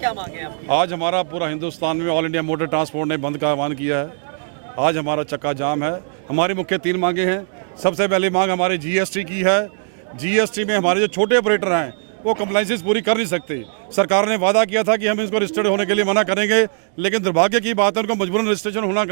क्या मांगे हैं आपकी? आज हमारा पूरा हिंदुस्तान में ऑल इंडिया मोटर ट्रांसपोर्ट ने बंद का आह्वान किया है। आज हमारा चक्का जाम है। हमारी मुख्य 3 मांगे हैं। सबसे पहली मांग हमारे जीएसटी की है। जीएसटी में हमारे जो छोटे ऑपरेटर हैं वो कंप्लाइंसेस पूरी कर नहीं सकते। सरकार ने वादा किया था कि हम इसको रजिस्टर्ड होने के लिए मना करेंगे, लेकिन दुर्भाग्य की बात है उनको मजबूरन रजिस्ट्रेशन होना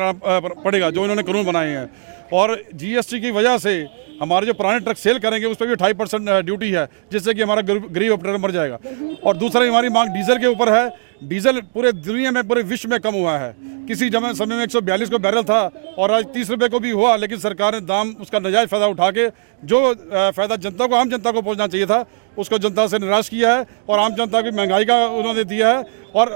पड़ेगा जो इन्होंने कानून बनाए हैं। और जीएसटी की वजह से हमारे जो पुराने ट्रक सेल करेंगे उस पर भी 28% ड्यूटी है, जिससे कि हमारा गरीब ऑपरेटर मर जाएगा। और दूसरा हमारी मांग डीजल के ऊपर है। डीजल पूरे दुनिया में, पूरे विश्व में कम हुआ है। किसी समय में 142 को बैरल था और आज 30 रुपये को भी हुआ, लेकिन सरकार ने दाम उसका नाजायज़ फ़ायदा उठा के जो फ़ायदा जनता को, आम जनता को पहुंचना चाहिए था, उसको जनता से निराश किया है और आम जनता की महंगाई का उन्होंने दिया है। और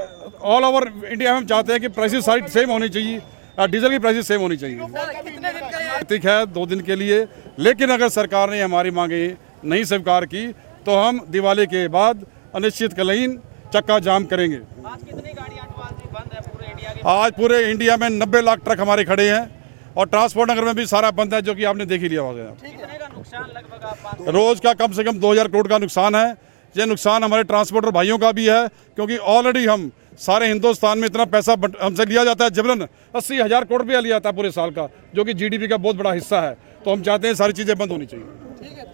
ऑल ओवर इंडिया में हम चाहते हैं कि प्राइसेस सारी सेम होनी चाहिए, डीजल की प्राइसेस सेम होनी चाहिए। कितने दिन का ये ठीक है 2 दिन के लिए, लेकिन अगर सरकार ने हमारी मांगे नहीं स्वीकार की तो हम दिवाली के बाद अनिश्चितकालीन चक्का जाम करेंगे। आज कितनी गाड़ियां बंद है पूरे इंडिया के? आज पूरे इंडिया में 90 लाख ट्रक हमारे खड़े हैं और ट्रांसपोर्ट नगर में भी सारा बंद है, जो कि आपने देख ही लिया होगा। कितने का नुकसान लगभग आप रोज का कम से कम 2000 करोड़ का नुकसान है। ये नुकसान हमारे ट्रांसपोर्टर भाइयों का भी है, क्योंकि ऑलरेडी हम सारे हिंदुस्तान में इतना पैसा हमसे लिया जाता है, जबरन 80,000 करोड़ रुपया लिया जाता है पूरे साल का, जो कि जीडीपी का बहुत बड़ा हिस्सा है। तो हम चाहते हैं सारी चीज़ें बंद होनी चाहिए।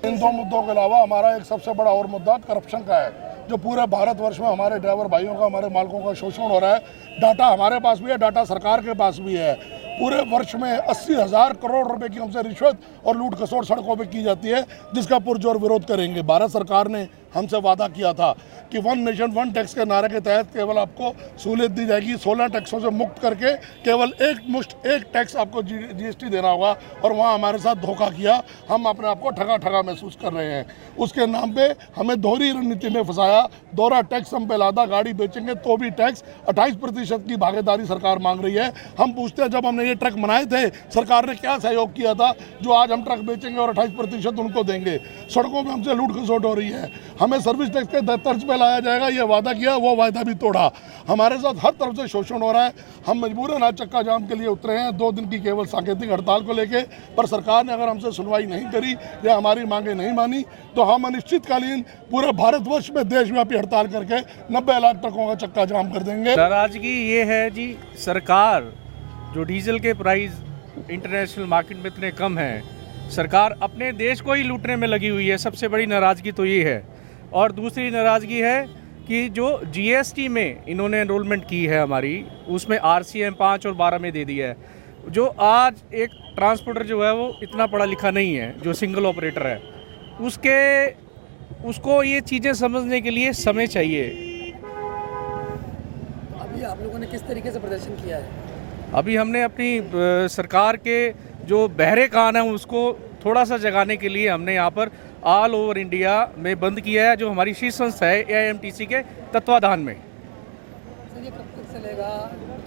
इन 2 मुद्दों के अलावा हमारा एक सबसे बड़ा और मुद्दा करप्शन का है, जो पूरे भारतवर्ष में हमारे ड्राइवर भाइयों का, हमारे मालिकों का शोषण हो रहा है। डाटा हमारे पास भी है, डाटा सरकार के पास भी है। पूरे वर्ष में 80,000 करोड़ रुपए की हमसे रिश्वत और लूट खसोट सड़कों पे की जाती है, जिसका पुरजोर विरोध करेंगे। भारत सरकार ने हमसे वादा किया था कि 1 नेशन 1 टैक्स के नारे के तहत केवल आपको सहूलियत दी जाएगी, 16 टैक्सों से मुक्त करके केवल एक टैक्स आपको जीएसटी देना होगा। और वहाँ हमारे साथ धोखा किया। हम अपने आप को ठगा महसूस कर रहे हैं। उसके नाम पे हमें दोहरी रणनीति में फंसाया। दोहरा टैक्स हम पे लादा, गाड़ी बेचेंगे तो भी टैक्स। 28% की भागीदारी सरकार मांग रही है। हम पूछते हैं, जब हमने ये ट्रक बनाए थे सरकार ने क्या सहयोग किया था जो आज हम ट्रक बेचेंगे और 28% उनको देंगे? सड़कों में हमसे लूट खसोट हो रही है। हमें सर्विस टैक्स के तर्ज पे लाया जाएगा, ये वादा किया, वो वादा भी तोड़ा। हमारे साथ हर तरफ से शोषण हो रहा है। हम मजबूरन आज चक्का जाम के लिए उतरे हैं 2 दिन की केवल सांकेतिक हड़ताल को लेके। पर सरकार ने अगर हमसे सुनवाई नहीं करी या हमारी मांगे नहीं मानी तो हम अनिश्चितकालीन पूरे भारतवर्ष में देशव्यापी हड़ताल करके 90 लाख ट्रकों का चक्का जाम कर देंगे। नाराजगी ये है जी, सरकार जो डीजल के प्राइस इंटरनेशनल मार्केट में इतने कम हैं, सरकार अपने देश को ही लूटने में लगी हुई है। सबसे बड़ी नाराज़गी तो ये है। और दूसरी नाराज़गी है कि जो जीएसटी में इन्होंने एनरोलमेंट की है हमारी, उसमें आरसीएम 5 और 12 में दे दिया है। जो आज एक ट्रांसपोर्टर जो है वो इतना पढ़ा लिखा नहीं है, जो सिंगल ऑपरेटर है, उसको ये चीज़ें समझने के लिए समय चाहिए। अभी आप लोगों ने किस तरीके से प्रदर्शन किया है? अभी हमने अपनी सरकार के जो बहरे कान हैं उसको थोड़ा सा जगाने के लिए हमने यहाँ पर ऑल ओवर इंडिया में बंद किया है, जो हमारी शीर्ष संस्था है AIMTC के तत्वाधान में। सर ये कब तक चलेगा?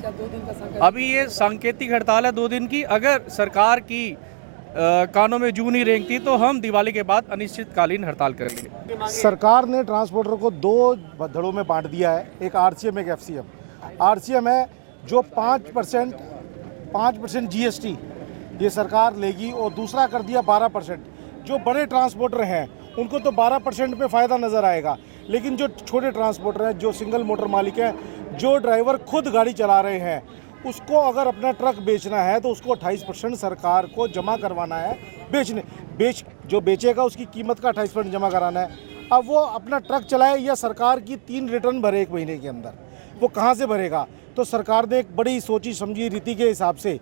क्या 2 दिन का सांकेतिक? अभी ये सांकेतिक हड़ताल है 2 दिन की। अगर सरकार की कानों में जू नहीं रेंगती तो हम दिवाली के बाद अनिश्चितकालीन हड़ताल करेंगे। सरकार ने ट्रांसपोर्टर को 2 धड़ों में बांट दिया है, एक आरसीएम एक एफसीएम। आरसीएम है जो 5% जीएसटी ये सरकार लेगी, और दूसरा कर दिया 12%। जो बड़े ट्रांसपोर्टर हैं उनको तो 12% पे फ़ायदा नज़र आएगा, लेकिन जो छोटे ट्रांसपोर्टर हैं, जो सिंगल मोटर मालिक हैं, जो ड्राइवर खुद गाड़ी चला रहे हैं, उसको अगर अपना ट्रक बेचना है तो उसको 28% सरकार को जमा करवाना है। जो बेचेगा उसकी कीमत का 28% जमा कराना है। अब वो अपना ट्रक चलाए या सरकार की 3 रिटर्न भरे 1 महीने के अंदर, वो कहाँ से भरेगा? तो सरकार ने एक बड़ी सोची समझी रीति के हिसाब से,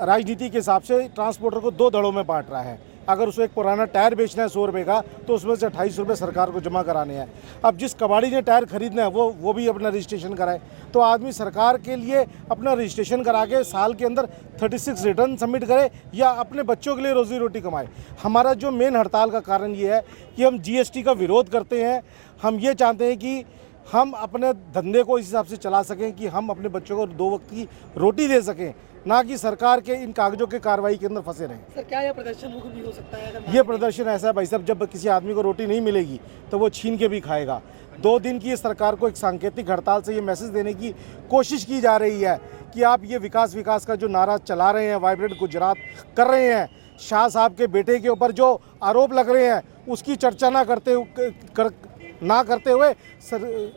राजनीति के हिसाब से ट्रांसपोर्टर को 2 धड़ों में बांट रहा है। अगर उसको एक पुराना टायर बेचना है 100 रुपये का, तो उसमें से 28 रुपये सरकार को जमा कराने हैं। अब जिस कबाड़ी ने टायर खरीदना है वो भी अपना रजिस्ट्रेशन कराए। तो आदमी सरकार के लिए अपना रजिस्ट्रेशन करा के साल के अंदर 36 रिटर्न सबमिट करे या अपने बच्चों के लिए रोजी रोटी कमाए। हमारा जो मेन हड़ताल का कारण ये है कि हम जीएसटी का विरोध करते हैं। हम ये चाहते हैं कि हम अपने धंधे को इस हिसाब से चला सकें कि हम अपने बच्चों को 2 वक्त की रोटी दे सकें, ना कि सरकार के इन कागजों के कार्रवाई के अंदर फंसे रहें। सर क्या यह प्रदर्शन भी हो सकता है? ये प्रदर्शन ऐसा है भाई साहब, जब किसी आदमी को रोटी नहीं मिलेगी तो वो छीन के भी खाएगा। 2 दिन की सरकार को एक सांकेतिक हड़ताल से ये मैसेज देने की कोशिश की जा रही है कि आप ये विकास का जो नारा चला रहे हैं, वाइब्रेंट गुजरात कर रहे हैं, शाह साहब के बेटे के ऊपर जो आरोप लग रहे हैं उसकी चर्चा ना ना करते हुए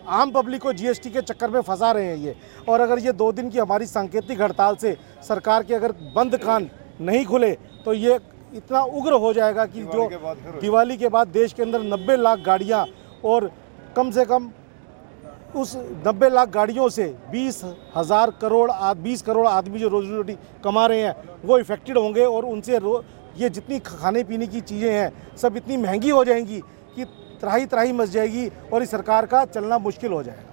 आम पब्लिक को जीएसटी के चक्कर में फंसा रहे हैं ये। और अगर ये 2 दिन की हमारी सांकेतिक हड़ताल से सरकार के अगर बंद कान नहीं खुले तो ये इतना उग्र हो जाएगा कि जो दिवाली के बाद देश के अंदर 90 लाख गाड़ियाँ और कम से कम उस 90 लाख गाड़ियों से 20,000 करोड़ 20 करोड़ आदमी जो रोजी रोटी कमा रहे हैं वो इफेक्टेड होंगे। और उनसे ये जितनी खाने पीने की चीज़ें हैं सब इतनी महंगी हो जाएंगी कि त्राही त्राही मच जाएगी और इस सरकार का चलना मुश्किल हो जाएगा।